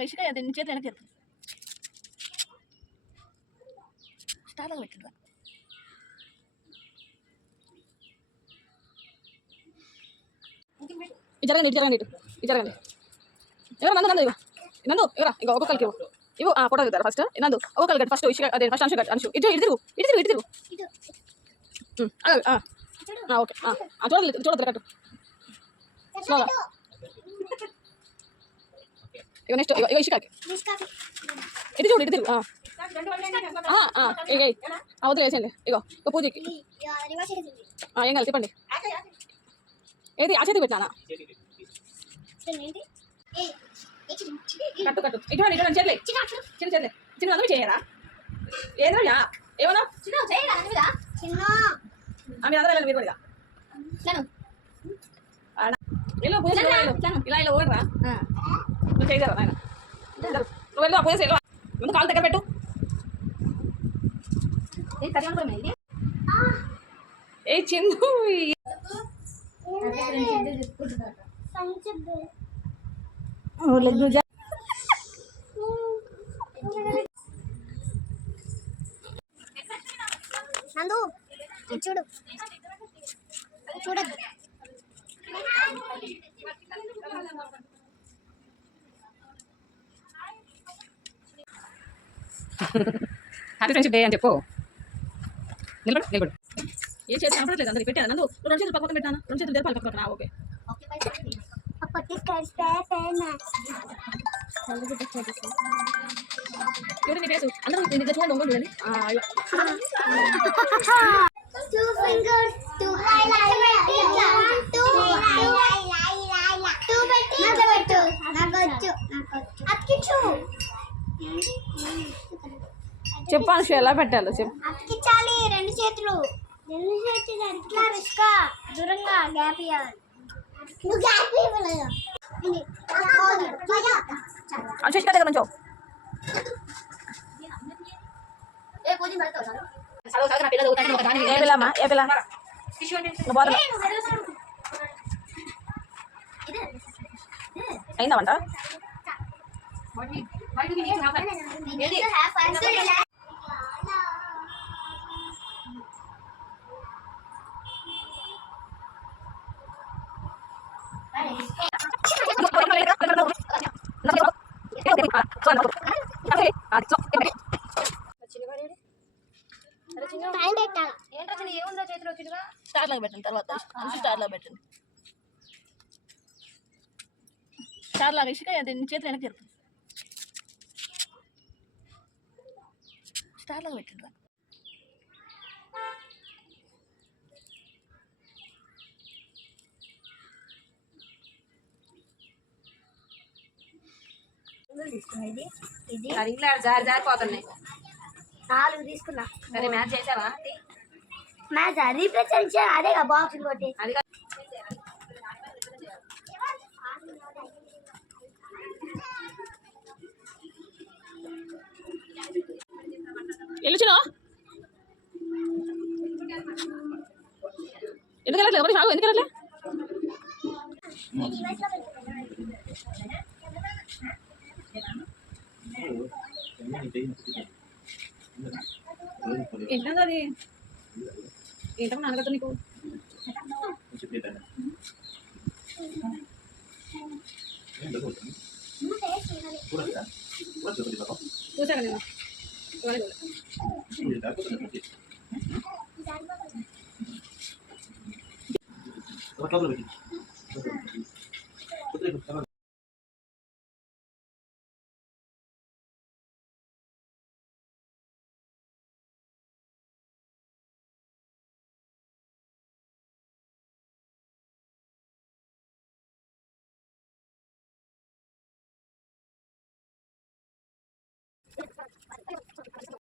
ఇసుక నీ చేతి వెనక్కి ఎత్తు స్టార్లాగా పెట్టిండ్రా జరగండి జరగండి ఎవరు నందు ఇవ్వ నందు ఎవరా ఇంకా ఒక్కొక్కరికి ఇవ్వు ఫోటో దిగుతారు ఫస్ట్ నందు ఒక్కొక్కరికి ఫస్ట్ ఇసుక అదే ఫస్ట్ అంశు అంశు ఇటు తిరుగు ఓకే చూడదు కట్టు స్లోగా ఇక నెక్స్ట్ ఇక ఇసుకాకి ఇటు తిరుగు అవతల వేసేయండి ఇగో పూజకి ఏం కాదు చెప్పండి ఏది ఆ చేతికి పెట్టినా కట్టు ఇటువంటి చేతులే చిన్న అందరూ చేయరా ఏదన్నా ఏమన్నా మీరు అందరూ మీరు కూడా ఇలా పూజ ఇలా ఓడరా నువ్వు చేయగలరా ఆయన నువ్వు వెళ్ళు పూజ ముందు కాలు దగ్గర పెట్టు ఏ చిందు నందు చూడు చూడద్దు హ్యాపీ ఫ్రెండ్షిప్ డే అని చెప్పు నిలబడు ఏ చేతి కనపడలేదు అందరికి పెట్టాను నందు 2 చేతులు పక్కన పెట్టాను 2 చేతులు జరపాలి పక్కన ఓకే చూడండి ఫేసు అందరూ దగ్గర చూడండి ఒంగోలు చూడండి Two fingers, two highlight, two పెట్టు అతికించు చెప్పాను ఎలా పెట్టాలో చెప్పు అతికించాలి 2 చేతులు ఎట్లా రిస్కా దూరంగా గ్యాప్ ఇవ్వాలి నువ్వు గ్యాప్ ఇవ్వలేదు అశేష్ దగ్గర నుంచో ఏ పిల్ల అయిందామంట ఏముందో చేతిలో స్టార్ లాగా పెట్టండి తర్వాత స్టార్ లాగా పెట్టండి స్టార్ లాగా ఇసుక నీ చేతులు వెనక్కి జరుపు స్టార్ లాగా పెట్టండి ఇది జారిపోతున్నాయి 4 తీసుకున్నా సరే మ్యాచ్ చేసావా మ్యాచ్ రీప్రెజెంట్ అదేగా బాక్స్ ఇంకోటి వెళ్ళొచ్చినా ఎందుకు వెళ్ళట్లేదు మరి సాగు ఎందుకు వెళ్ళట్లే ఏంటది ఏంటో నాన్నగత నీకు చూసాను నేను